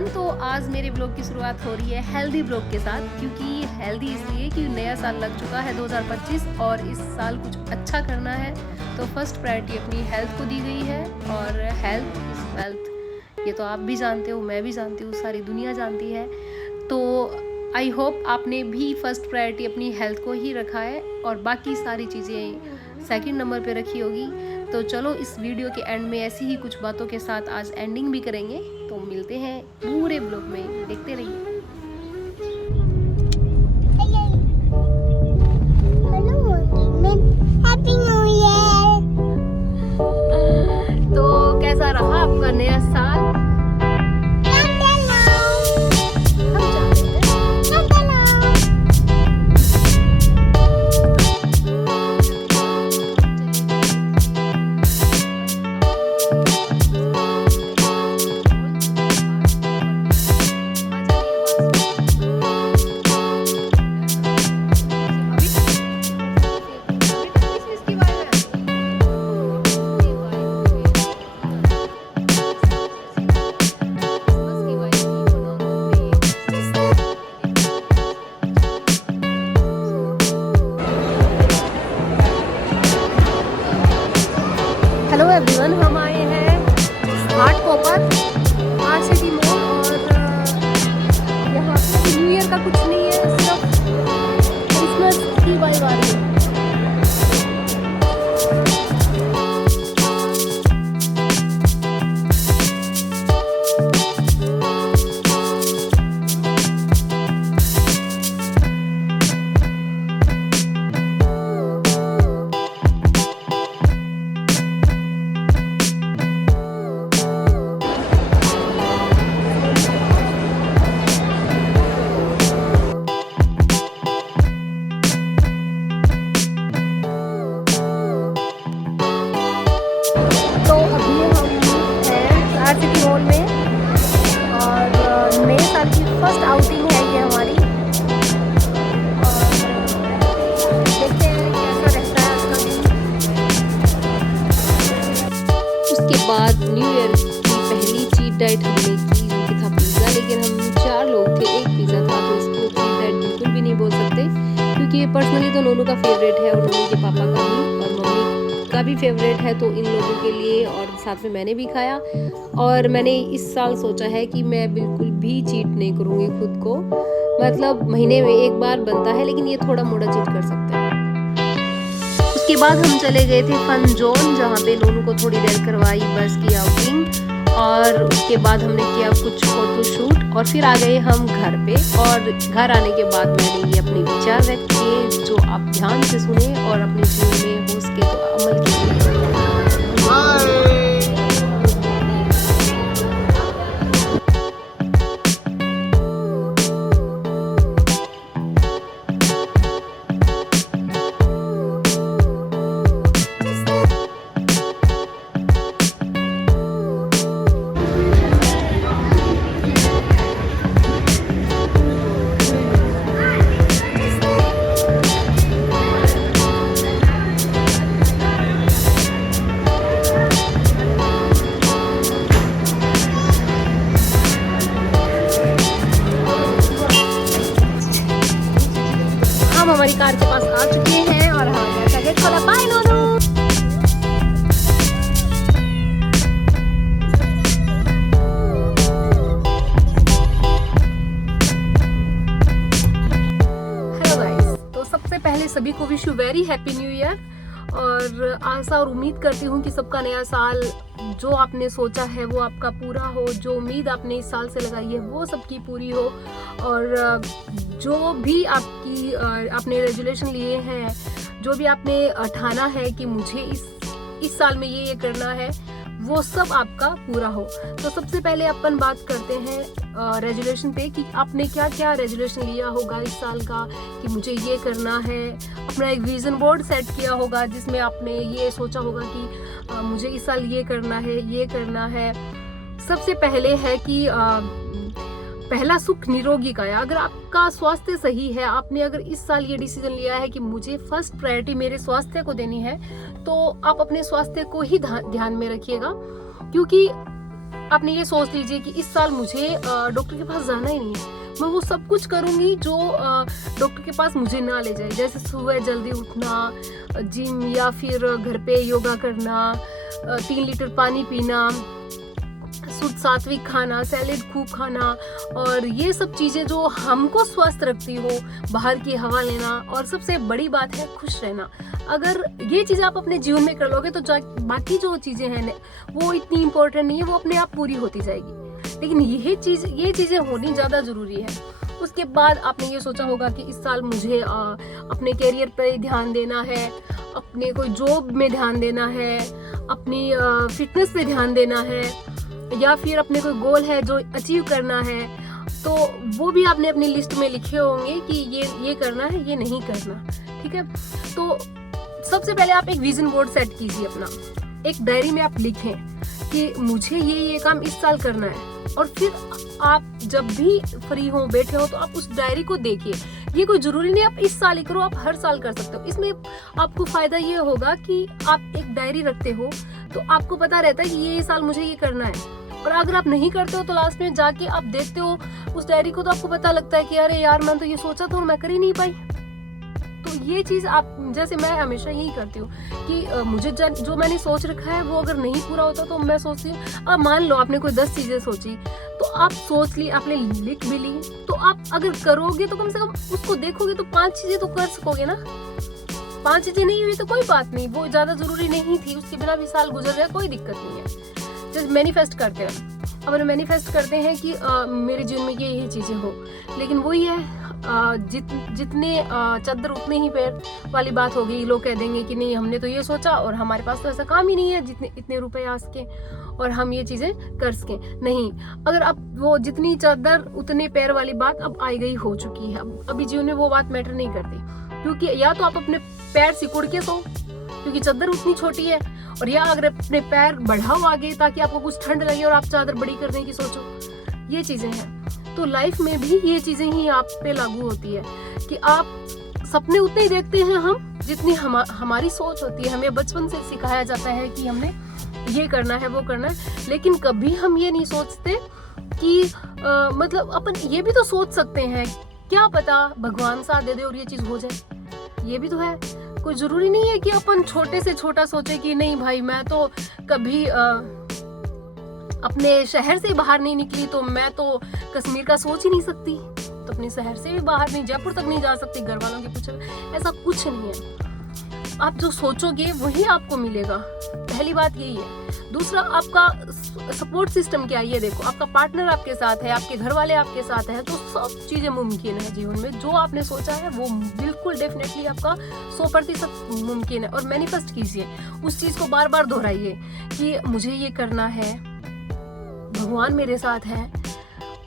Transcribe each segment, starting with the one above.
Everyone, तो आज मेरे ब्लॉग की शुरुआत हो रही है हेल्दी ब्लॉग के साथ। क्योंकि हेल्दी इसलिए कि नया साल लग चुका है 2025 और इस साल कुछ अच्छा करना है, तो फर्स्ट प्रायोरिटी अपनी हेल्थ को दी गई है। और हेल्थ इज वेल्थ, ये तो आप भी जानते हो, मैं भी जानती हूँ, सारी दुनिया जानती है। तो आई होप आपने भी फर्स्ट प्रायोरिटी अपनी हेल्थ को ही रखा है और बाकी सारी चीज़ें सेकंड नंबर पे रखी होगी। तो चलो इस वीडियो के एंड में ऐसी ही कुछ बातों के साथ आज एंडिंग भी करेंगे। तो मिलते हैं पूरे ब्लॉग में, देखते रहिए। तो कैसा रहा आपका नया साल? हेलो एवरीवन, हम आए हैं स्मार्ट कॉपर RCT मॉल और यहाँ पे न्यू ईयर का कुछ नहीं है, सिर्फ क्रिसमस की वाइब आ रही है। RCT मॉल में और नए साल की फर्स्ट आउटिंग है ये हमारी। और देखते हैं कैसा रहता है उसका दिन। उसके बाद न्यू ईयर की पहली चीट डाइट हमने की, जो कि था पिज़्ज़ा। लेकिन हम 4 लोग थे, एक पिज़्ज़ा था, तो इसको चीट डाइट बिल्कुल भी नहीं बोल सकते, क्योंकि ये पर्सनली तो नोनू का फेवरेट है और नोनू के पापा का भी और मम्मी का भी फेवरेट है। तो इन लोगों के लिए और साथ में मैंने भी खाया। और मैंने इस साल सोचा है कि मैं बिल्कुल भी चीट नहीं करूँगी खुद को। मतलब महीने में एक बार बनता है, लेकिन ये थोड़ा मोड़ा चीट कर सकते हैं। उसके बाद हम चले गए थे फन जोन, जहाँ पे नोनू को थोड़ी देर करवाई बस की आउटिंग। और उसके बाद हमने किया कुछ फोटो शूट और फिर आ गए हम घर पे। और घर आने के बाद मैंने ये अपने विचार व्यक्त किए, जो आप ध्यान से सुने और अपने जीवन में हो सके तो अमल कीजिए। हमारी कार के पास आ चुके हैं और हमारा गेट खोला। बाय नोनू। हेलो गाइस, तो सबसे पहले सभी को wish you very happy new year. और आशा और उम्मीद करती हूँ कि सबका नया साल जो आपने सोचा है वो आपका पूरा हो, जो उम्मीद आपने इस साल से लगाई है वो सबकी पूरी हो। और जो भी आपने रेजोल्यूशन लिए हैं, जो भी आपने ठाना है कि मुझे इस साल में ये करना है, वो सब आपका पूरा हो। तो सबसे पहले अपन बात करते हैं रेजोल्यूशन पे कि आपने क्या क्या रेजोल्यूशन लिया होगा इस साल का, कि मुझे ये करना है। अपना एक विजन बोर्ड सेट किया होगा जिसमें आपने ये सोचा होगा कि मुझे इस साल ये करना है, ये करना है। सबसे पहले है कि पहला सुख निरोगी का है। अगर आपका स्वास्थ्य सही है, आपने अगर इस साल ये डिसीजन लिया है कि मुझे फर्स्ट प्रायोरिटी मेरे स्वास्थ्य को देनी है, तो आप अपने स्वास्थ्य को ही ध्यान में रखिएगा। क्योंकि आपने ये सोच लीजिए कि इस साल मुझे डॉक्टर के पास जाना ही नहीं है, मैं वो सब कुछ करूंगी जो डॉक्टर के पास मुझे ना ले जाए। जैसे सुबह जल्दी उठना, जिम या फिर घर पे योगा करना, 3 लीटर पानी पीना, शुद्ध सात्विक खाना, सैलेड खूब खाना, और ये सब चीजें जो हमको स्वस्थ रखती हो, बाहर की हवा लेना, और सबसे बड़ी बात है खुश रहना। अगर ये चीजें आप अपने जीवन में कर लोगे तो बाकी जो चीजें हैं वो इतनी इम्पोर्टेंट नहीं है, वो अपने आप पूरी होती जाएगी। लेकिन ये चीजें होनी ज्यादा जरूरी है। उसके बाद आपने ये सोचा होगा कि इस साल मुझे अपने करियर पर ध्यान देना है, अपने कोई जॉब में ध्यान देना है, अपनी फिटनेस पे ध्यान देना है, या फिर अपने कोई गोल है जो अचीव करना है, तो वो भी आपने अपनी लिस्ट में लिखे होंगे कि ये करना है, ये नहीं करना। ठीक है, तो सबसे पहले आप एक विजन बोर्ड सेट कीजिए अपना। एक डायरी में आप लिखें कि मुझे ये काम इस साल करना है, और फिर आप जब भी फ्री हो, बैठे हो, तो आप उस डायरी को देखिए। ये कोई जरूरी नहीं आप इस साल ही करो, आप हर साल कर सकते हो। इसमें आपको फायदा ये होगा कि आप एक डायरी रखते हो तो आपको पता रहता है कि ये साल मुझे ये करना है। और अगर आप नहीं करते हो तो लास्ट में जाके आप देखते हो उस डायरी को, तो आपको पता लगता है कि अरे यार, मैं तो ये सोचा था और मैं कर ही नहीं पाई। तो ये चीज आप, जैसे मैं हमेशा यही करती हूँ कि मुझे जो मैंने सोच रखा है वो अगर नहीं पूरा होता तो मैं सोचती हूँ, अब मान लो आपने कोई 10 चीजें सोची, तो आप सोच ली, आपने लिख भी ली, तो आप अगर करोगे तो कम से कम उसको देखोगे तो 5 चीजें तो कर सकोगे ना। 5 चीजें नहीं हुई तो कोई बात नहीं, वो ज्यादा जरूरी नहीं थी, उसके बिना भी साल गुजर जाए, कोई दिक्कत नहीं है। जब मैनिफेस्ट करते हैं, अब मैनिफेस्ट करते हैं कि मेरे जीवन में ये चीजें हो, लेकिन वही है, जितने चादर उतने ही पैर वाली बात हो गई। लोग कह देंगे कि नहीं, हमने तो ये सोचा और हमारे पास तो ऐसा काम ही नहीं है जितने इतने रुपए आ सके और हम ये चीजें कर सके। नहीं, अगर अब वो जितनी चादर उतने पैर वाली बात अब आई गई हो चुकी है, अभी जीवन में वो बात मैटर नहीं करती, क्योंकि या तो आप अपने पैर सिकुड़ के सो क्योंकि चादर उतनी छोटी है, और या अगर अपने पैर बढ़ाओ आगे ताकि आपको कुछ ठंड लगे और आप चादर बड़ी करने की सोचो। ये चीजें हैं। तो लाइफ में भी ये चीजें ही आप पे लागू होती है कि आप सपने उतने ही देखते हैं हम जितनी हमारी सोच होती है। हमें बचपन से सिखाया जाता है कि हमने ये करना है, वो करना है, लेकिन कभी हम ये नहीं सोचते कि मतलब अपन ये भी तो सोच सकते हैं, क्या पता भगवान साथ दे दे और ये चीज हो जाए। ये भी तो है। कोई जरूरी नहीं है कि अपन छोटे से छोटा सोचे कि नहीं भाई, मैं तो कभी अपने शहर से बाहर नहीं निकली तो मैं तो कश्मीर का सोच ही नहीं सकती, तो अपने शहर से भी बाहर नहीं, जयपुर तक नहीं जा सकती घर वालों के पूछे। ऐसा कुछ नहीं है। आप जो सोचोगे वही आपको मिलेगा। पहली बात यही है। दूसरा, आपका सपोर्ट सिस्टम क्या है ये देखो। आपका पार्टनर आपके साथ है, आपके घर वाले आपके साथ हैं, तो सब चीजें मुमकिन है जीवन में। जो आपने सोचा है वो बिल्कुल डेफिनेटली आपका 100% मुमकिन है। और मैनिफेस्ट कीजिए, उस चीज को बार बार दोहराइए कि मुझे ये करना है, भगवान मेरे साथ है,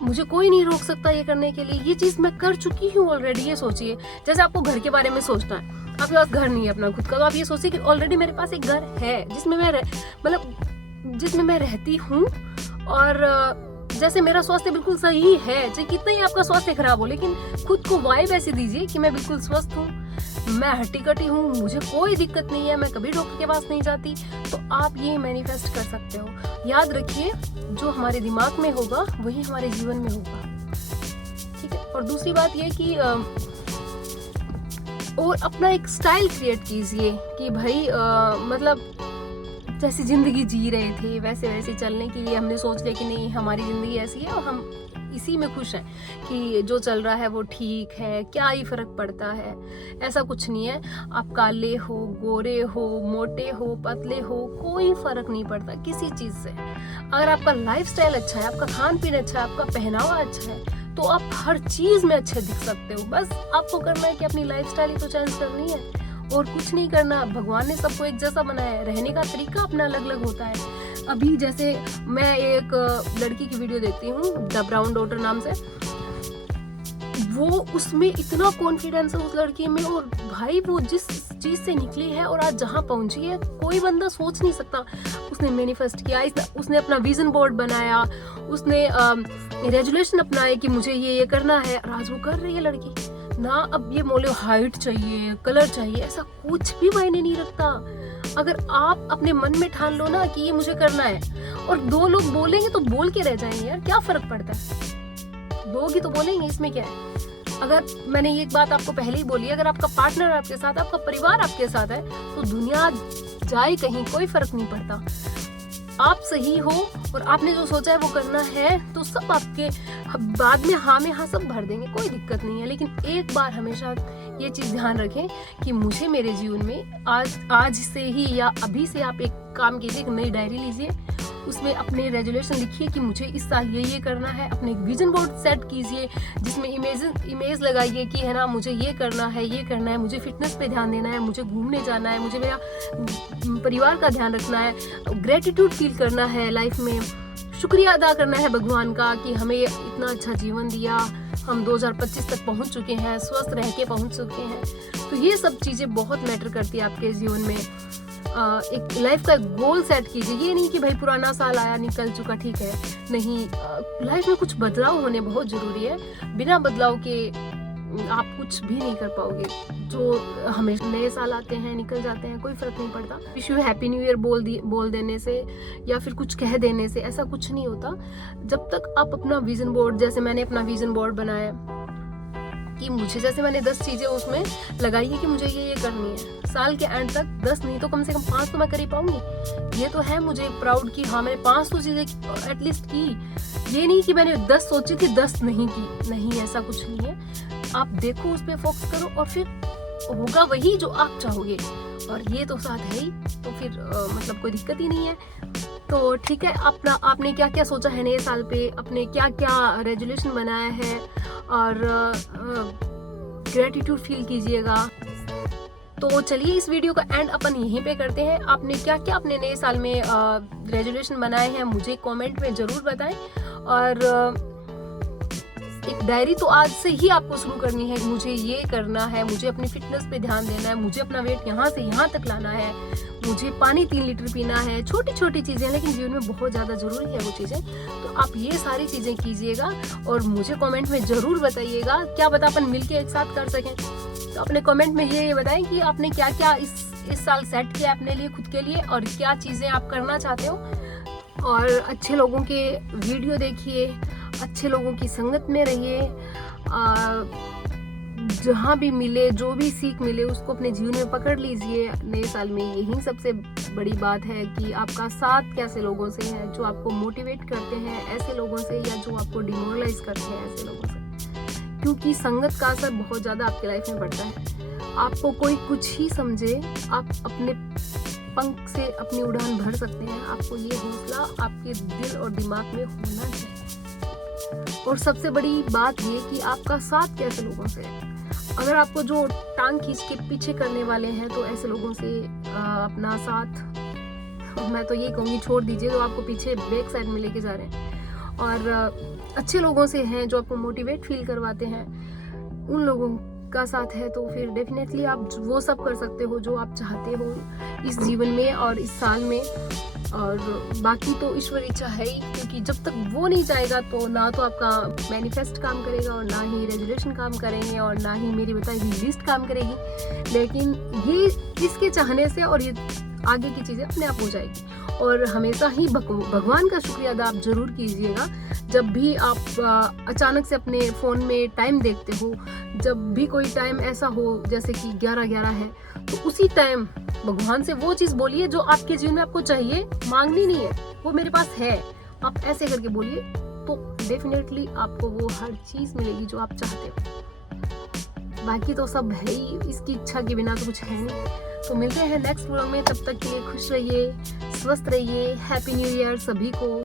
मुझे कोई नहीं रोक सकता ये करने के लिए, ये चीज मैं कर चुकी हूँ ऑलरेडी। ये सोचिए, जैसे आपको घर के बारे में सोचना है, आपके पास घर नहीं है अपना खुद का, तो आप ये सोचिए कि ऑलरेडी मेरे पास एक घर है जिसमें मैं रहती हूँ, और जैसे मेरा स्वास्थ्य बिल्कुल सही है, चाहे कितना ही आपका स्वास्थ्य खराब हो, लेकिन खुद को वाइब ऐसी दीजिए कि मैं बिल्कुल स्वस्थ हूँ, मैं हट्टी कट्टी हूँ, मुझे कोई दिक्कत नहीं है, मैं कभी डॉक्टर के पास नहीं जाती। तो आप ये मैनिफेस्ट कर सकते हो। याद रखिए, जो हमारे दिमाग में होगा वही हमारे जीवन में होगा। ठीक है। और दूसरी बात ये कि और अपना एक स्टाइल क्रिएट कीजिए कि भाई मतलब जैसी जिंदगी जी रहे थे वैसे वैसे चलने के लिए हमने सोच लिया कि नहीं, हमारी जिंदगी ऐसी है और हम इसी में खुश हैं कि जो चल रहा है वो ठीक है, क्या ही फर्क पड़ता है। ऐसा कुछ नहीं है। आप काले हो, गोरे हो, मोटे हो, पतले हो, कोई फर्क नहीं पड़ता किसी चीज से। अगर आपका लाइफस्टाइल अच्छा है, आपका खान पीन अच्छा है, आपका पहनावा अच्छा है, तो आप हर चीज में अच्छे दिख सकते हो। बस आपको करना है कि अपनी लाइफस्टाइल ही तो चेंज करनी है और कुछ नहीं करना। भगवान ने सबको एक जैसा बनाया है, रहने का तरीका अपना अलग अलग होता है। अभी जैसे मैं एक लड़की की वीडियो देखती हूँ, द ब्राउन डॉटर नाम से, वो उसमें इतना कॉन्फिडेंस है उस लड़की में, और भाई वो जिस चीज से निकली है और आज जहाँ पहुंची है कोई बंदा सोच नहीं सकता। उसने मैनिफेस्ट किया, उसने अपना विजन बोर्ड बनाया, उसने रेजुलेशन अपनाए कि मुझे ये करना है, और आज वो कर रही है लड़की ना। अब ये मोले हाइट चाहिए, कलर चाहिए, ऐसा कुछ भी मायने नहीं रखता। अगर आप अपने मन में ठान लो ना कि ये मुझे करना है, और 2 लोग बोलेंगे तो बोल के रह जाएंगे यार, क्या फर्क पड़ता है, 2 ही तो बोलेंगे, इसमें क्या है। अगर मैंने ये एक बात आपको पहले ही बोली, अगर आपका पार्टनर आपके साथ, आपका परिवार आपके साथ है, तो दुनिया जाए कहीं कोई फर्क नहीं पड़ता। आप सही हो और आपने जो सोचा है वो करना है, तो सब आपके बाद में हाँ में हाँ सब भर देंगे, कोई दिक्कत नहीं है। लेकिन एक बार हमेशा ये चीज ध्यान रखें कि मुझे मेरे जीवन में आज से ही या अभी से आप एक काम कीजिए, एक नई डायरी लीजिए, उसमें अपने रेजोल्यूशन लिखिए कि मुझे इस साल ये करना है। अपने एक विजन बोर्ड सेट कीजिए जिसमें इमेज लगाइए कि है ना, मुझे ये करना है, मुझे फिटनेस पे ध्यान देना है, मुझे घूमने जाना है, मुझे मेरा परिवार का ध्यान रखना है, ग्रेटिट्यूड फील करना है लाइफ में, शुक्रिया अदा करना है भगवान का कि हमें इतना अच्छा जीवन दिया, हम 2025 तक पहुंच चुके हैं, स्वस्थ रह के पहुंच चुके हैं। तो ये सब चीज़ें बहुत मैटर करती है आपके जीवन में। एक लाइफ का गोल सेट कीजिए, ये नहीं कि भाई पुराना साल आया निकल चुका ठीक है, नहीं, लाइफ में कुछ बदलाव होने बहुत ज़रूरी है। बिना बदलाव के आप कुछ भी नहीं कर पाओगे। जो हमेशा नए साल आते हैं निकल जाते हैं, कोई फर्क नहीं पड़ता। Wish you happy new year बोल देने से या फिर कुछ कह देने से ऐसा कुछ नहीं होता। जब तक आप अपना विजन बोर्ड, जैसे मैंने अपना विजन बोर्ड बनाया कि मुझे, जैसे मैंने 10 चीजें उसमें लगाई है कि मुझे ये करनी है, साल के एंड तक 10 नहीं तो कम से कम 5 तो मैं कर ही पाऊंगी। ये तो है मुझे प्राउड कि हाँ मैंने 5 तो चीजें एटलीस्ट की। ये नहीं कि मैंने 10 सोची थी 10 नहीं की, नहीं, ऐसा कुछ नहीं है। आप देखो, उस पर फोकस करो और फिर होगा वही जो आप चाहोगे, और ये तो साथ है ही, तो फिर मतलब कोई दिक्कत ही नहीं है। तो ठीक है, आपने क्या क्या सोचा है नए साल पे, अपने क्या क्या रेजोल्यूशन बनाया है, और ग्रेटिट्यूड फील कीजिएगा। तो चलिए इस वीडियो का एंड अपन यहीं पे करते हैं। आपने क्या क्या अपने नए साल में रेजोल्यूशन बनाए हैं मुझे कमेंट में ज़रूर बताएं। और एक डायरी तो आज से ही आपको शुरू करनी है, मुझे ये करना है, मुझे अपनी फिटनेस पे ध्यान देना है, मुझे अपना वेट यहाँ से यहाँ तक लाना है, मुझे पानी 3 लीटर पीना है। छोटी छोटी चीज़ें लेकिन जीवन में बहुत ज़्यादा ज़रूरी है वो चीज़ें। तो आप ये सारी चीज़ें कीजिएगा और मुझे कमेंट में ज़रूर बताइएगा, क्या पता अपन मिलके एक साथ कर सकें। तो अपने कमेंट में ये बताएं कि आपने क्या क्या इस साल सेट किया अपने लिए, खुद के लिए, और क्या चीज़ें आप करना चाहते हो। और अच्छे लोगों के वीडियो देखिए, अच्छे लोगों की संगत में रहिए, जहाँ भी मिले, जो भी सीख मिले उसको अपने जीवन में पकड़ लीजिए नए साल में। यही सबसे बड़ी बात है कि आपका साथ कैसे लोगों से है, जो आपको मोटिवेट करते हैं ऐसे लोगों से, या जो आपको डिमोरलाइज करते हैं ऐसे लोगों से। क्योंकि संगत का असर बहुत ज़्यादा आपके लाइफ में पड़ता है। आपको कोई कुछ ही समझे, आप अपने पंख से अपनी उड़ान भर सकते हैं। आपको ये हौसला आपके दिल और दिमाग में होना चाहिए। और सबसे बड़ी बात ये कि आपका साथ कैसे लोगों से है। अगर आपको जो टांग खींच के पीछे करने वाले हैं, तो ऐसे लोगों से अपना साथ, मैं तो यही कहूँगी, छोड़ दीजिए, जो आपको पीछे बैक साइड में लेके जा रहे हैं। और अच्छे लोगों से हैं जो आपको मोटिवेट फील करवाते हैं, उन लोगों का साथ है, तो फिर डेफिनेटली आप वो सब कर सकते हो जो आप चाहते हो इस जीवन में और इस साल में। और बाकी तो ईश्वर इच्छा है ही, क्योंकि जब तक वो नहीं जाएगा तो ना तो आपका मैनिफेस्ट काम करेगा, और ना ही रेजोल्यूशन काम करेंगे, और ना ही मेरी बताई हुई लिस्ट काम करेगी। लेकिन ये इसके चाहने से और ये आगे की चीज़ें अपने आप हो जाएगी। और हमेशा ही भगवान का शुक्रिया अदा आप जरूर कीजिएगा। जब भी आप अचानक से अपने फ़ोन में टाइम देखते हो, जब भी कोई टाइम ऐसा हो जैसे कि 11:11 है, तो उसी टाइम भगवान से वो चीज़ बोलिए जो आपके जीवन में आपको चाहिए। मांगनी नहीं है, वो मेरे पास है, आप ऐसे करके बोलिए, तो डेफिनेटली आपको वो हर चीज़ मिलेगी जो आप चाहते हो। बाकी तो सब है ही, इसकी इच्छा के बिना तो कुछ है नहीं। तो मिलते हैं नेक्स्ट व्लॉग में, तब तक के लिए खुश रहिए, स्वस्थ रहिए। हैप्पी न्यू ईयर सभी को।